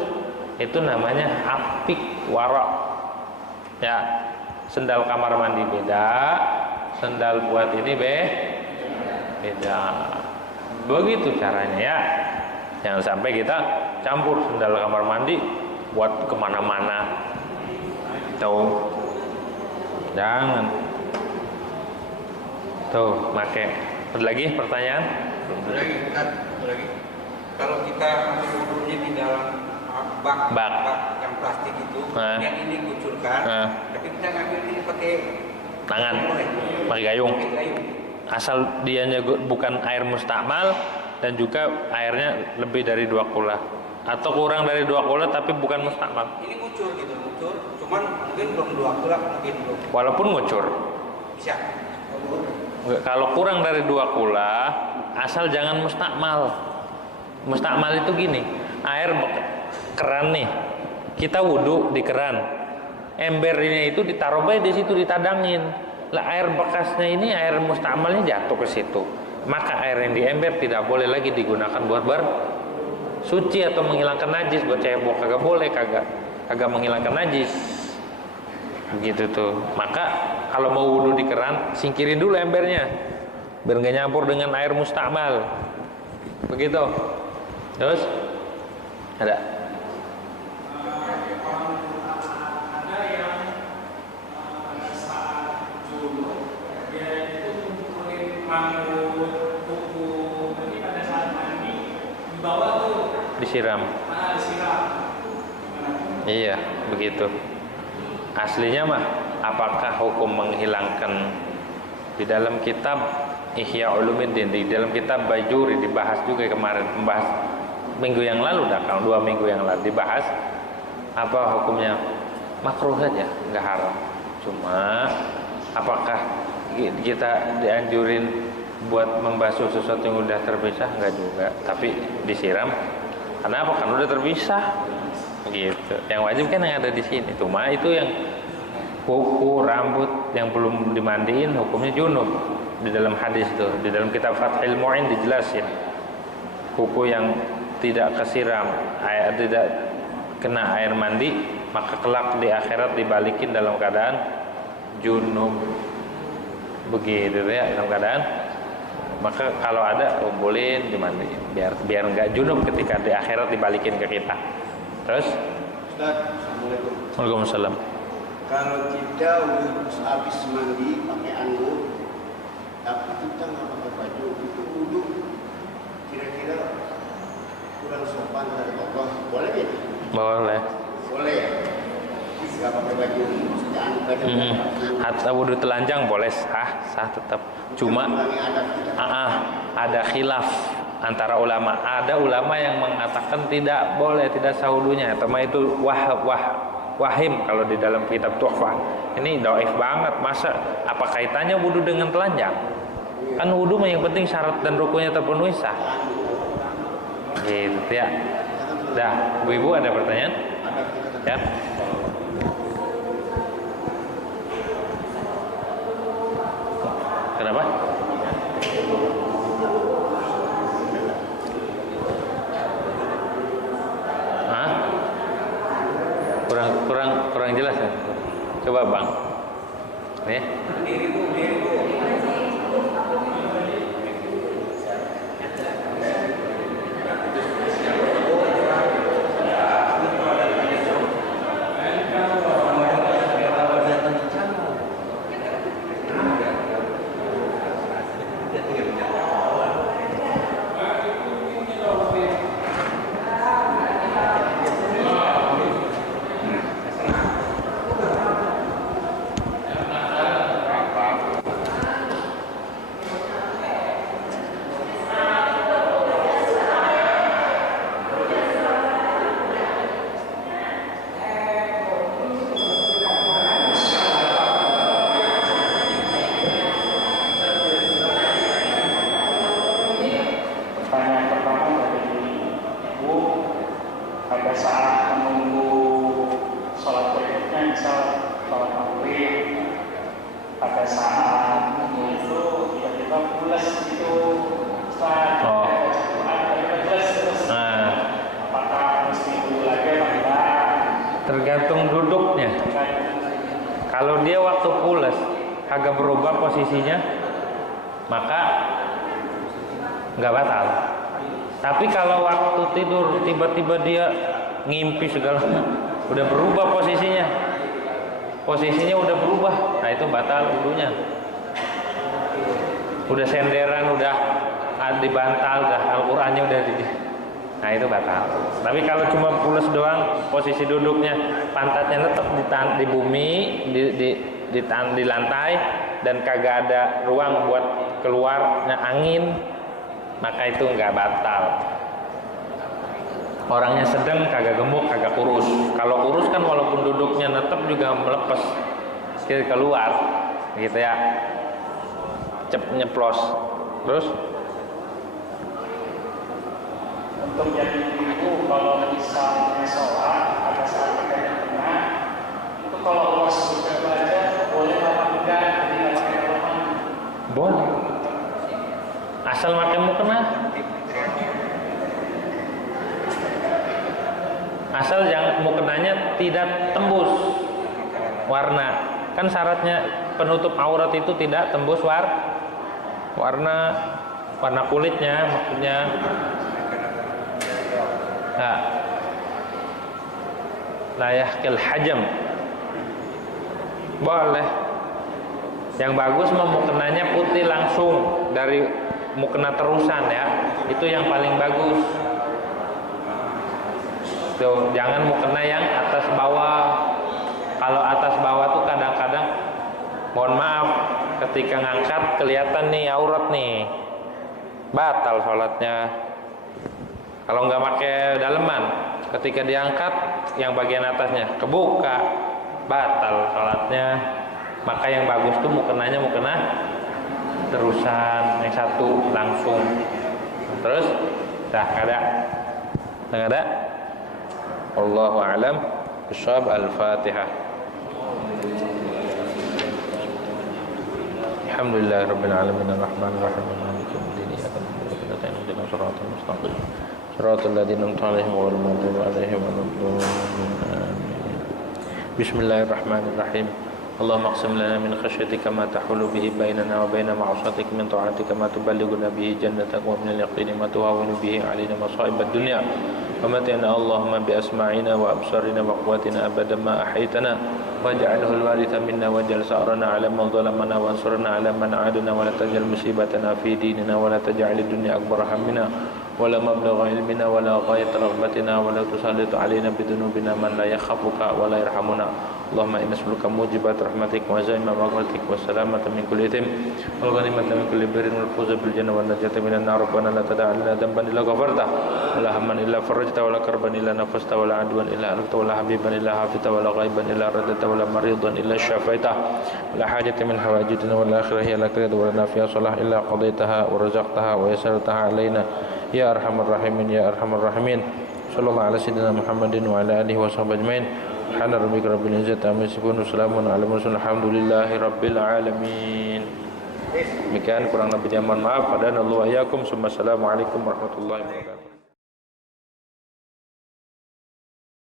Itu namanya apik warok. Ya, sendal kamar mandi beda, sendal buat ini beda. Begitu caranya ya. Jangan sampai kita campur sendal kamar mandi buat kemana-mana. Tuh, jangan. Tuh, make. Ada lagi pertanyaan? Ada lagi. Kalau kita ambil di dalam bak yang plastik itu, yang ini kucurkan, tapi kita ngambil ini pakai tangan, pakai gayung. Asal dianya bukan air mustakmal dan juga airnya lebih dari 2 kula atau kurang dari 2 kula tapi bukan mustakmal. Ini ngucur gitu, cuman mungkin belum 2 kula, mungkin belum. Walaupun ngucur. Bisa. Kalau kurang dari 2 kula, asal jangan mustakmal. Mustakmal itu gini, air keran nih, kita wudhu di keran, embernya itu ditaruh baik di situ, ditadangin. Lah air bekasnya ini, air mustakmalnya jatuh ke situ, maka air yang di ember tidak boleh lagi digunakan buat bersuci atau menghilangkan najis. Buat cebok kagak boleh, kagak menghilangkan najis. Begitu tuh. Maka kalau mau wudhu di keran, singkirin dulu embernya biar nggak nyampur dengan air mustakmal. Begitu. Terus ada disiram. Iya, begitu. Aslinya mah apakah hukum menghilangkan di dalam kitab Ihya Ulumuddin, di dalam kitab Bajuri dibahas juga kemarin, membahas minggu yang lalu, kalau 2 minggu yang lalu dibahas apa hukumnya. Makruh saja, nggak haram. Cuma apakah kita dianjurin buat membasuh sesuatu yang udah terpisah? Nggak juga, tapi disiram. Karena apa? Kan udah terpisah. Gitu. Yang wajib kan yang ada di sini. Cuma itu yang kuku, rambut yang belum dimandiin hukumnya junub. Di dalam hadis itu, di dalam kitab Fathul Mu'in dijelasin. Kuku yang tidak kesiram, tidak kena air mandi, maka kelak di akhirat dibalikin dalam keadaan junub. Begitu ya, dalam keadaan. Maka kalau ada boleh dimandiin biar enggak junub ketika di akhirat dibalikin ke kita. Terus? Ustaz, Assalamualaikum. Waalaikumsalam. Kalau kita habis mandi pakai anduk, tapi kita nggak pakai baju, itu wudhu kira-kira kurang sopan dari Allah, boleh ya? Boleh. Boleh ya? Nggak pakai baju, maksudnya anduk baju. Hatta wudhu telanjang boleh sah tetap. Cuma ada khilaf antara ulama. Ada ulama yang mengatakan tidak boleh, tidak sah wudunya. Tema itu wahim kalau di dalam kitab Tuhfah. Ini dhaif banget. Masa apa kaitannya wudhu dengan telanjang? Kan wudhu mah yang penting syarat dan rukunnya terpenuhi sah. Gitu ya. Dah, Bu-ibu ada pertanyaan? Ya. Kenapa? Hah? Kurang jelas ya? Coba Bang. Nih. saat menunggu sholat berikutnya, misal sholat maghrib, pada saat menunggu itu tiba-tiba pulas gitu, setelah pulas terus. Apakah mesti dulu lagi apa enggak? Tergantung duduknya. Kalau dia waktu pulas agak berubah posisinya, maka nggak batal. Tapi kalau waktu tidur tiba-tiba dia ngimpi segala, udah berubah posisinya udah berubah, nah itu batal wudunya. Udah senderan, udah dibantal, udah Al-Qur'annya udah di, nah itu batal. Tapi kalau cuma pulas doang, posisi duduknya pantatnya tetap di bumi, di lantai, dan kagak ada ruang buat keluarnya angin, maka itu nggak batal. Orangnya sedang, kagak gemuk, kagak kurus. Kalau kurus kan walaupun duduknya netep juga melepas keluar, gitu ya, nyeplos. Terus untuk jadi ibu, kalau misalnya sholat ada saat pakaian kena, itu kalau luas sudah baca boleh apa enggak? Tidak pakai dalaman? boleh, asal pakai mukena. Asal jangan mukenanya tidak tembus warna. Kan syaratnya penutup aurat itu tidak tembus warna kulitnya, maksudnya. Nah, layahkil hajam. Boleh. Yang bagus mah mukenanya putih langsung dari mukena terusan ya. Itu yang paling bagus. Tuh, jangan mukena yang atas bawah. Kalau atas bawah tuh kadang-kadang, mohon maaf, ketika ngangkat kelihatan nih aurat nih, batal sholatnya. Kalau nggak pakai daleman, ketika diangkat yang bagian atasnya kebuka, batal sholatnya. Maka yang bagus tuh mukenanya mukena terusan, yang satu langsung. Terus, dah ada. Wallahu a'lam bishawab. Al-Fatihah. Alhamdulillahirabbil alamin arrahmanir rahim maliki yaumiddin iyyaka na'budu wa iyyaka nasta'in ihdinas siratal mustaqim siratal ladzina an'amta 'alaihim ghairil maghdubi 'alaihim waladdallin. Bismillahirrahmanirrahim. Allahumma aqsim lana min khashyatika ma tahulu bihi bainana wa baina ma'asatik, min ta'atika ma tuballighuna bihi jannatak, wa min al-yaqini ma tuhawwinu bihi 'alaina masa'ibad dunya. ومتعنا اللهم بأسماعنا وأبصارنا وقواتنا أبدا ما أحيتنا واجعله الوارث منا واجعل ثأرنا على من ظلمنا وانصرنا على من عادنا ولا تجعل مصيبتنا في ديننا ولا تجعل الدنيا أكبر همنا ولا مبلغ علمنا ولا غاية رغبتنا ولا تسلط علينا بذنوبنا من لا يخافك ولا يرحمنا. اللهم إنا نسألك موجبات رحمتك وعزائم مغفرتك والسلامة من كل إثم والغنيمة من كل بر والفوز بالجنة والنجاة من النار. ربنا لا تدع لنا ذنبا إلا غفرته ولا هما إلا فرجته ولا كربا إلا نفسته ولا عدوا إلا ألفته ولا حبيبا إلا حافظته ولا غيبا إلا رددته ولا مريضا إلا شفيته ولا حاجة من حوائجنا والآخرة هي لك رضا ولنا فيها صلاح إلا قضيتها ورزقتها ويسرتها علينا يا أرحم الراحمين يا أرحم الراحمين. صلى الله على سيدنا محمد وعلى آله وصحبه أجمعين. سبحان ربك رب العزة عما يصفون وسلام على المرسلين alhamdulillahi rabbil alamin. Demikian kurang lebihnya mohon maaf. Assalamualaikum warahmatullahi wabarakatuh.